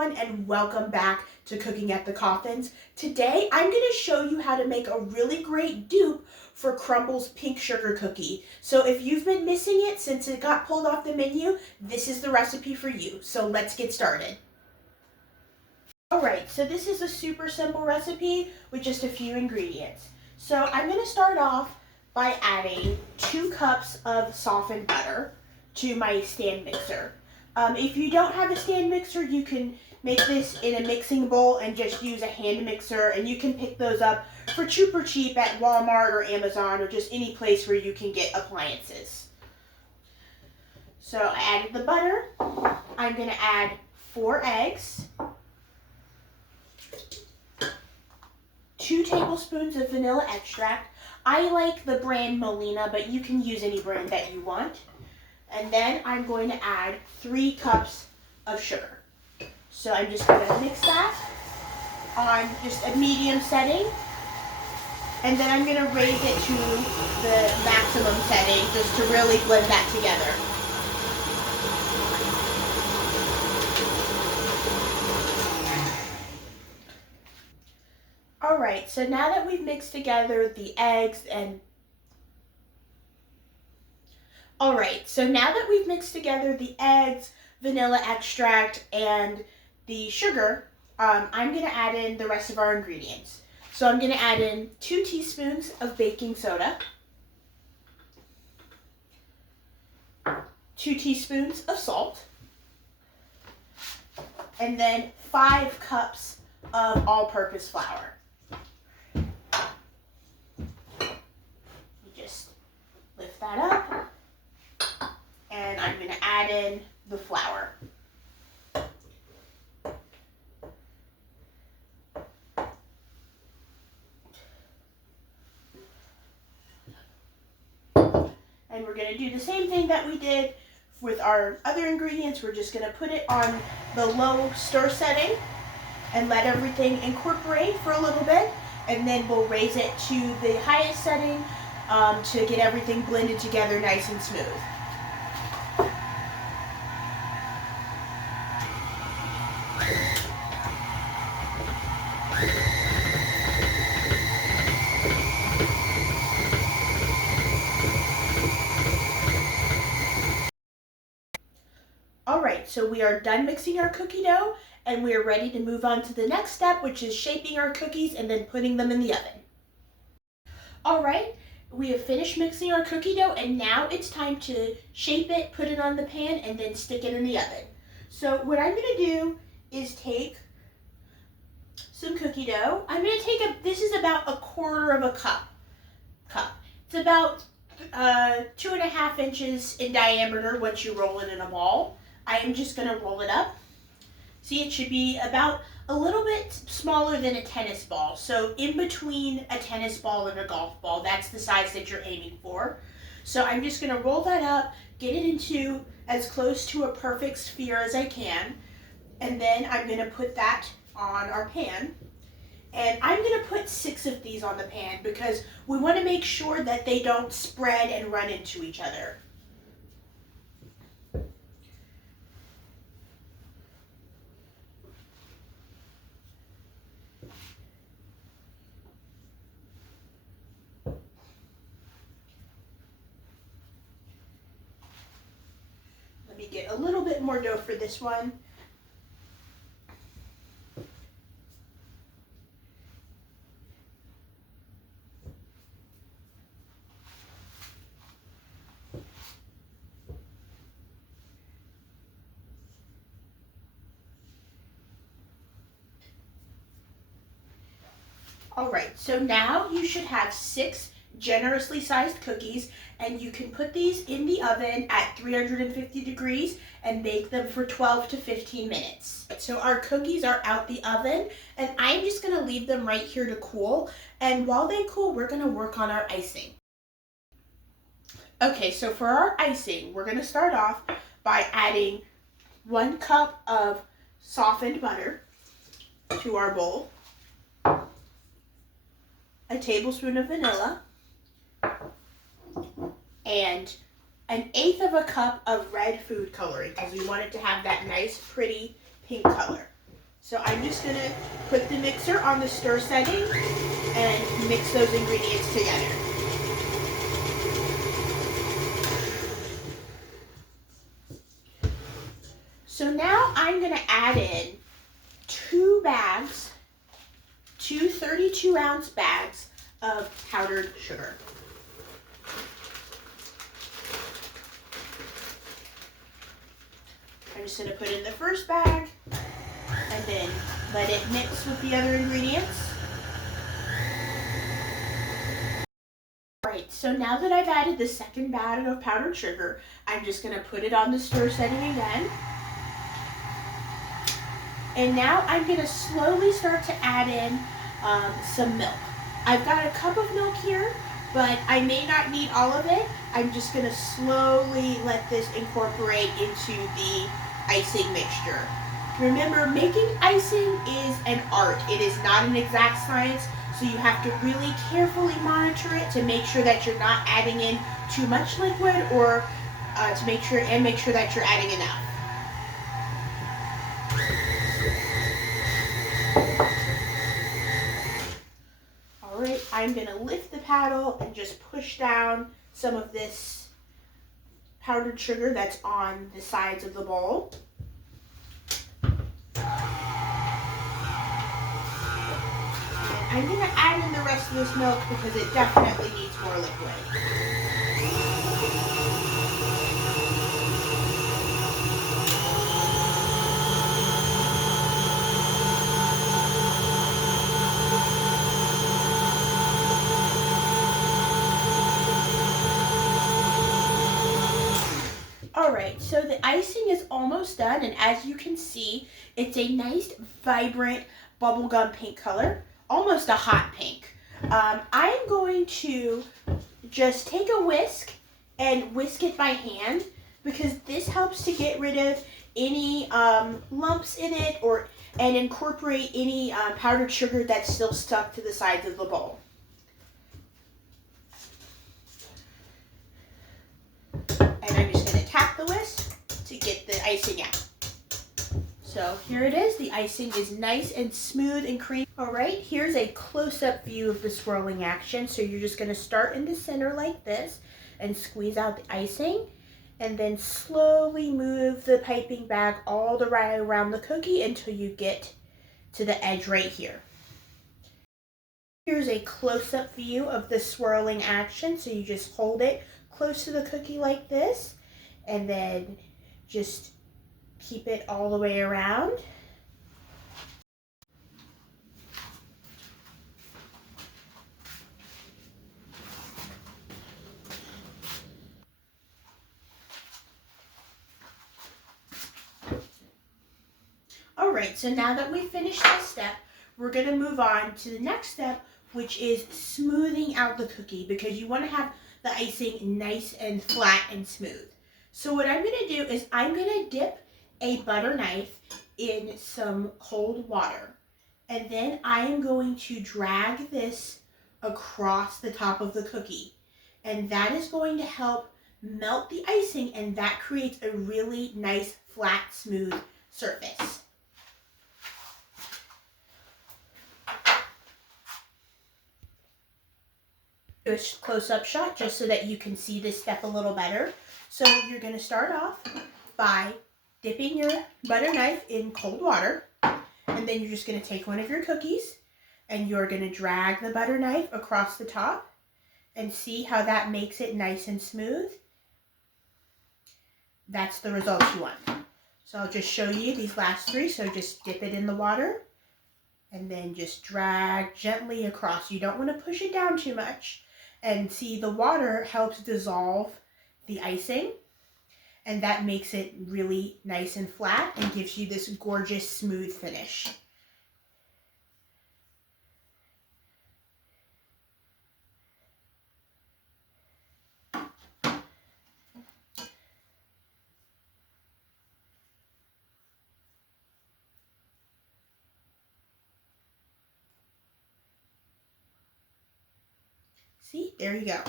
everyone, and welcome back to Cooking at the Coffins. Today I'm going to show you how to make a really great dupe for Crumbl's Pink Sugar Cookie. So if you've been missing it since it got pulled off the menu, this is the recipe for you. So let's get started. Alright, so this is a super simple recipe with just a few ingredients. So I'm going to start off by adding 2 cups of softened butter to my stand mixer. If you don't have a stand mixer, you can make this in a mixing bowl and just use a hand mixer, and you can pick those up for super cheap at Walmart or Amazon or just any place where you can get appliances. So I added the butter. I'm going to add 4 eggs, 2 tablespoons of vanilla extract. I like the brand Molina, but you can use any brand that you want. And then I'm going to add 3 cups of sugar. So I'm just going to mix that on just a medium setting. And then I'm going to raise it to the maximum setting just to really blend that together. Alright, so now that we've mixed together the eggs and vanilla extract, and the sugar, I'm going to add in the rest of our ingredients. So I'm going to add in 2 teaspoons of baking soda, 2 teaspoons of salt, and then 5 cups of all-purpose flour. You just lift that up. And I'm going to add in the flour. And we're going to do the same thing that we did with our other ingredients. We're just going to put it on the low stir setting and let everything incorporate for a little bit. And then we'll raise it to the highest setting to get everything blended together nice and smooth. Alright, so we are done mixing our cookie dough, and we are ready to move on to the next step, which is shaping our cookies and then putting them in the oven. Alright, we have finished mixing our cookie dough, and now it's time to shape it, put it on the pan, and then stick it in the oven. So what I'm going to do is take some cookie dough. I'm going to take this is about 1/4 cup. It's about 2.5 inches in diameter once you roll it in a ball. I am just going to roll it up. See, it should be about a little bit smaller than a tennis ball. So in between a tennis ball and a golf ball, that's the size that you're aiming for. So I'm just going to roll that up, get it into as close to a perfect sphere as I can. And then I'm going to put that on our pan. And I'm going to put 6 of these on the pan because we want to make sure that they don't spread and run into each other. Let me get a little bit more dough for this one. Alright, so now you should have 6 generously sized cookies, and you can put these in the oven at 350 degrees and bake them for 12 to 15 minutes. So our cookies are out the oven, and I'm just going to leave them right here to cool, and while they cool, we're going to work on our icing. Okay, so for our icing, we're going to start off by adding 1 cup of softened butter to our bowl, a tablespoon of vanilla, and 1/8 cup of red food coloring because we want it to have that nice, pretty pink color. So I'm just going to put the mixer on the stir setting and mix those ingredients together. So now I'm going to add in 2 bags, 2 32-ounce bags of powdered sugar. I'm just going to put in the first bag and then let it mix with the other ingredients. Alright, so now that I've added the second bag of powdered sugar, I'm just going to put it on the stir setting again. And now I'm going to slowly start to add in some milk. I've got a cup of milk here, but I may not need all of it. I'm just going to slowly let this incorporate into the icing mixture. Remember, making icing is an art. It is not an exact science, so you have to really carefully monitor it to make sure that you're not adding in too much liquid, or to make sure that you're adding enough. Alright, I'm going to lift the paddle and just push down some of this powdered sugar that's on the sides of the bowl. And I'm going to add in the rest of this milk because it definitely needs more liquid. Alright, so the icing is almost done, and as you can see, it's a nice, vibrant bubblegum pink color, almost a hot pink. I'm going to just take a whisk and whisk it by hand, because this helps to get rid of any lumps in it and incorporate any powdered sugar that's still stuck to the sides of the bowl. And I'm just going to tap the whisk to get the icing out. So here it is. The icing is nice and smooth and creamy. All right, here's a close-up view of the swirling action. So you're just going to start in the center like this and squeeze out the icing, and then slowly move the piping bag all the way around the cookie until you get to the edge right here. Here's a close-up view of the swirling action. So you just hold it close to the cookie like this, and then just keep it all the way around. Alright, so now that we've finished this step, we're going to move on to the next step, which is smoothing out the cookie, because you want to have the icing nice and flat and smooth. So what I'm going to do is I'm going to dip a butter knife in some cold water, and then I am going to drag this across the top of the cookie, and that is going to help melt the icing, and that creates a really nice, flat, smooth surface. Do a close-up shot just so that you can see this step a little better. So you're going to start off by dipping your butter knife in cold water, and then you're just going to take one of your cookies and you're going to drag the butter knife across the top, and see how that makes it nice and smooth. That's the result you want. So I'll just show you these last three. So just dip it in the water and then just drag gently across. You don't want to push it down too much. And see, the water helps dissolve the icing, and that makes it really nice and flat and gives you this gorgeous smooth finish. See, there you go.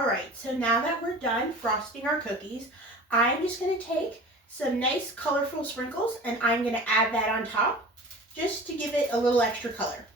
All right, so now that we're done frosting our cookies, I'm just going to take some nice colorful sprinkles, and I'm going to add that on top just to give it a little extra color.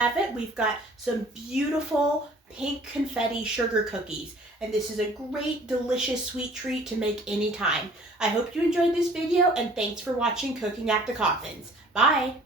Have it, we've got some beautiful pink confetti sugar cookies, and this is a great delicious sweet treat to make anytime. I hope you enjoyed this video, and thanks for watching Cooking at the Coffins. Bye!